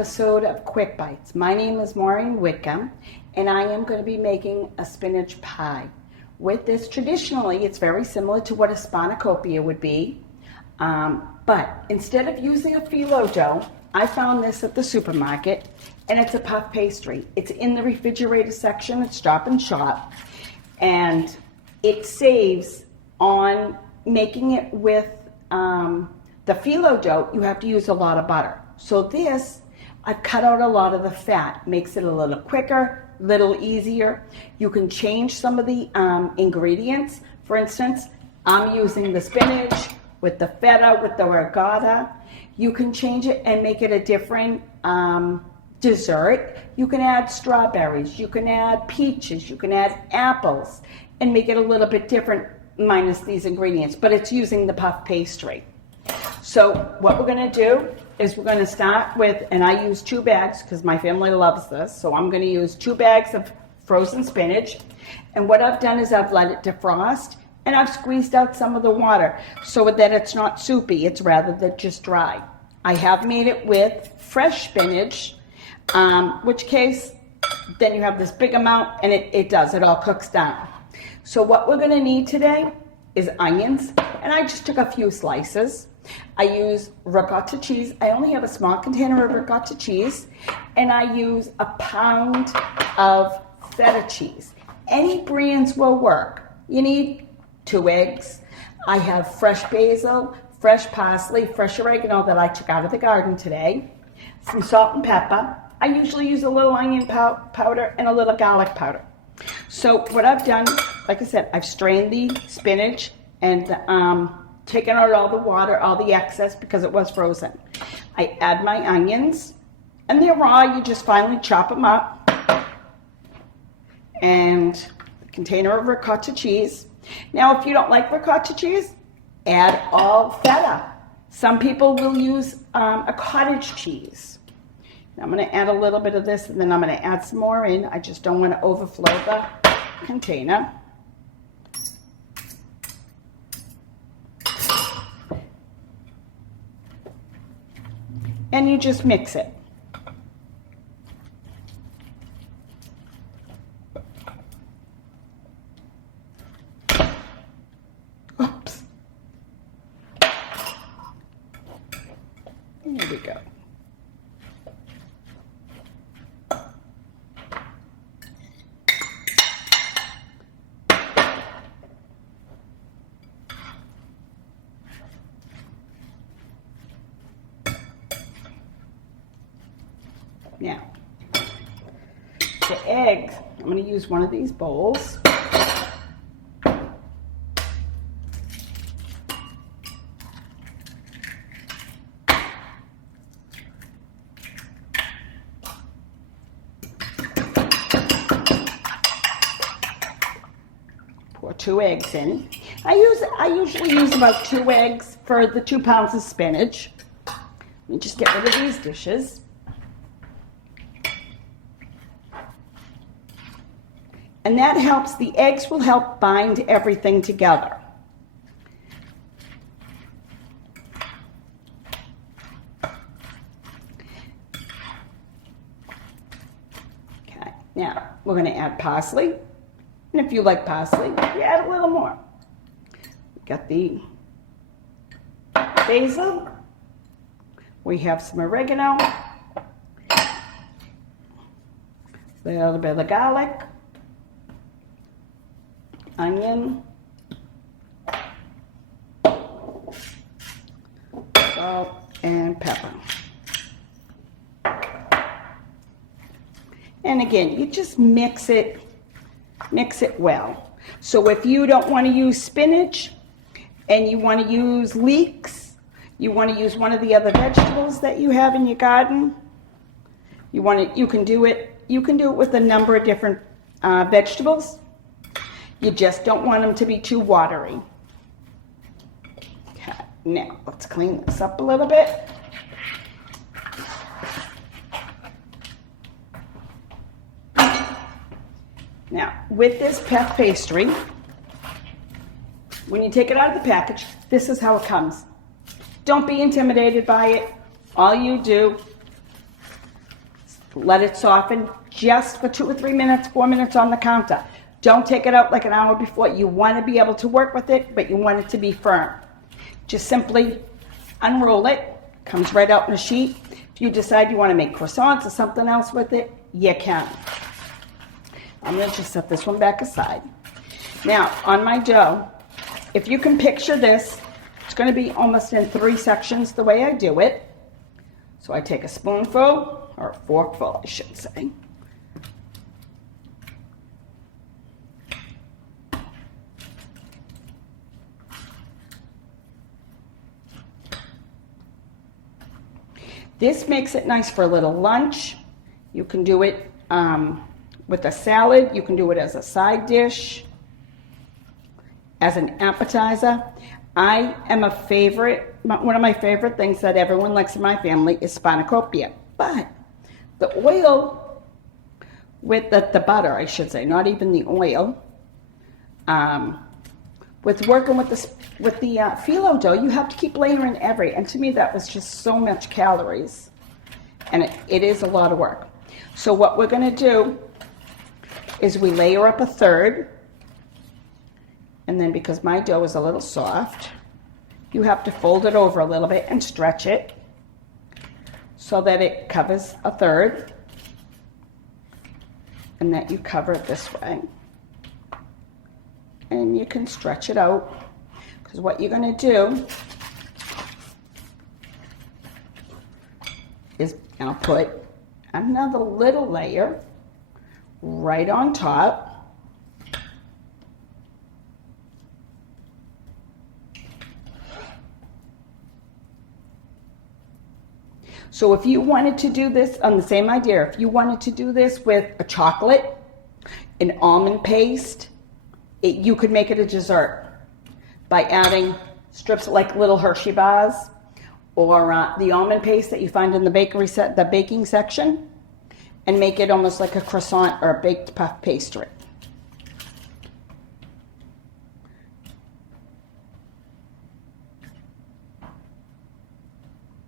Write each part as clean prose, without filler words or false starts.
episode of Quick Bites. My name is Maureen Whitcomb, and I am going to be making a spinach pie. With this, traditionally, it's very similar to what a spanakopia would be, but instead of using a phyllo dough, I found this at the supermarket, and it's a puff pastry. It's in the refrigerator section at Stop and Shop, and it saves on making it with the phyllo dough. You have to use a lot of butter. So this, I've cut out a lot of the fat, makes it a little quicker, little easier. You can change some of the ingredients. For instance, I'm using the spinach with the feta, with the ricotta. You can change it and make it a different dessert. You can add strawberries, you can add peaches, you can add apples, and make it a little bit different minus these ingredients, but it's using the puff pastry. So what we're going to do is we're going to start with, and I use 2 bags because my family loves this, so I'm going to use 2 bags of frozen spinach. And what I've done is I've let it defrost, and I've squeezed out some of the water so that it's not soupy, it's rather than just dry. I have made it with fresh spinach, which case then you have this big amount, and it all cooks down. So what we're going to need today is onions, and I just took a few slices. I use ricotta cheese. I only have a small container of ricotta cheese, and I use a pound of feta cheese. Any brands will work. You need 2 eggs. I have fresh basil, fresh parsley, fresh oregano that I took out of the garden today, some salt and pepper. I usually use a little onion powder and a little garlic powder. So what I've done, like I said, I've strained the spinach and taken out all the water, all the excess because it was frozen. I add my onions, and they're raw. You just finely chop them up. And a container of ricotta cheese. Now, if you don't like ricotta cheese, add all feta. Some people will use a cottage cheese. Now, I'm going to add a little bit of this, and then I'm going to add some more in. I just don't want to overflow the container. And you just mix it. Oops. There we go. Now, the eggs, I'm going to use one of these bowls. Pour 2 eggs in. I usually use about 2 eggs for the 2 pounds of spinach. Let me just get rid of these dishes. And that helps, the eggs will help bind everything together. Okay, now we're going to add parsley. And if you like parsley, you add a little more. We got the basil. We have some oregano. A little bit of garlic. Onion, salt, and pepper. And again, you just mix it well. So if you don't want to use spinach and you want to use leeks, you want to use one of the other vegetables that you have in your garden, you can do it with a number of different vegetables. You just don't want them to be too watery. Okay, now let's clean this up a little bit. Now, with this puff pastry, when you take it out of the package, this is how it comes. Don't be intimidated by it. All you do Let it soften just for 2 or 3 minutes, 4 minutes on the counter. Don't take it out like an hour before. You want to be able to work with it, but you want it to be firm. Just simply unroll it. Comes right out in a sheet. If you decide you want to make croissants or something else with it, you can. I'm going to just set this one back aside. Now, on my dough, if you can picture this, it's going to be almost in 3 sections the way I do it. So I take a spoonful, or a forkful, I should say. This makes it nice for a little lunch. You can do it with a salad. You can do it as a side dish, as an appetizer. I am a favorite, one of my favorite things that everyone likes in my family is spanakopita. But the oil with the butter, I should say, not even the oil, with working with the phyllo dough, you have to keep layering and to me that was just so much calories, and it is a lot of work. So what we're going to do is we layer up a third, and then because my dough is a little soft, you have to fold it over a little bit and stretch it so that it covers a third, and that you cover it this way. And you can stretch it out, because what you're going to do is I'll put another little layer right on top. So if you wanted to do this on the same idea, if you wanted to do this with a chocolate, an almond paste, you could make it a dessert by adding strips like little Hershey bars or the almond paste that you find in the the baking section, and make it almost like a croissant or a baked puff pastry.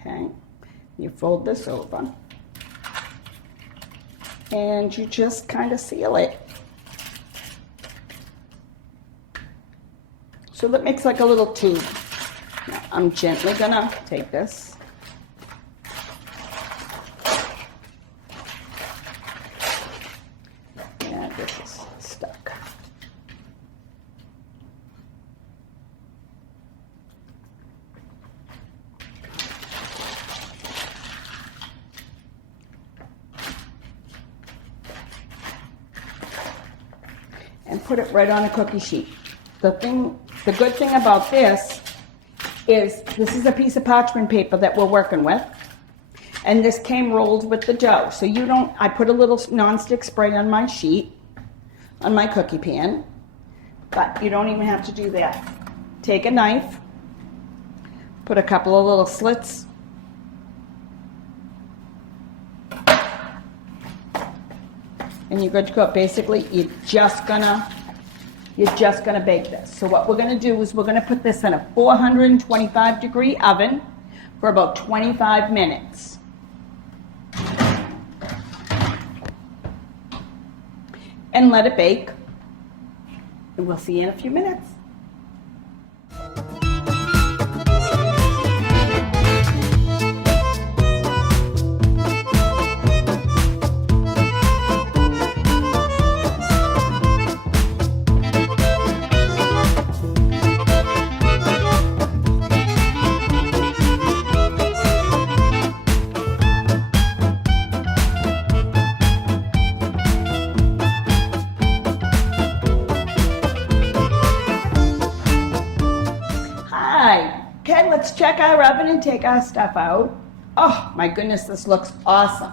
Okay, you fold this over and you just kind of seal it. So that makes like a little tube. Now, I'm gently gonna take this and this is stuck. And put it right on a cookie sheet. The good thing about this is a piece of parchment paper that we're working with, and this came rolled with the dough. So I put a little nonstick spray on my sheet, on my cookie pan, but you don't even have to do that. Take a knife, put a couple of little slits, and you're good to go. Basically, you're just gonna bake this. So what we're gonna do is we're gonna put this in a 425 degree oven for about 25 minutes. And let it bake. And we'll see you in a few minutes. Okay, let's check our oven and take our stuff out. Oh my goodness, this looks awesome.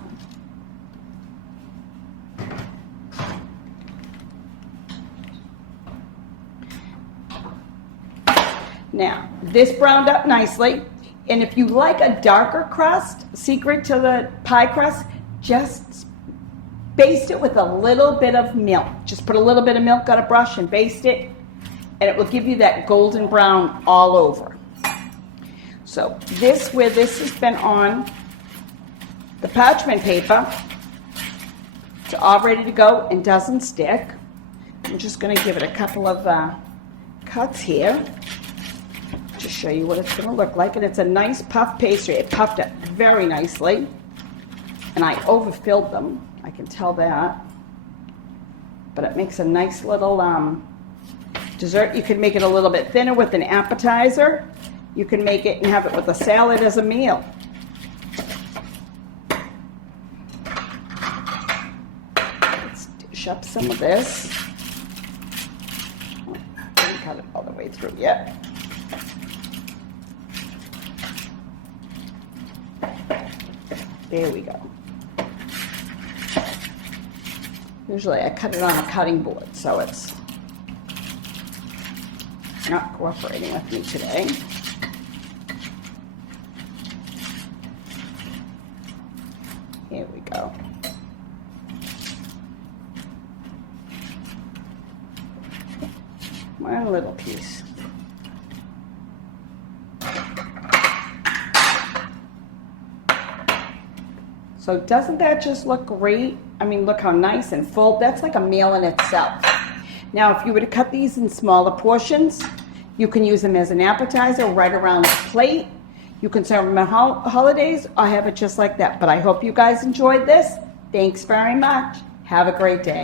Now, this browned up nicely, and if you like a darker crust, secret to the pie crust, just baste it with a little bit of milk. Just put a little bit of milk on a brush and baste it, and it will give you that golden brown all over. So where this has been on the parchment paper, It's all ready to go and doesn't stick. I'm just going to give it a couple of cuts here to show you what it's going to look like. And it's a nice puff pastry. It puffed it very nicely. And I overfilled them. I can tell that. But it makes a nice little dessert. You can make it a little bit thinner with an appetizer. You can make it and have it with a salad as a meal. Let's dish up some of this. Oh, didn't cut it all the way through yet. There we go. Usually I cut it on a cutting board, so it's not cooperating with me today. Here we go. One little piece. So doesn't that just look great? I mean, look how nice and full. That's like a meal in itself. Now, if you were to cut these in smaller portions, you can use them as an appetizer right around the plate. You can serve them at holidays or have it just like that. But I hope you guys enjoyed this. Thanks very much. Have a great day.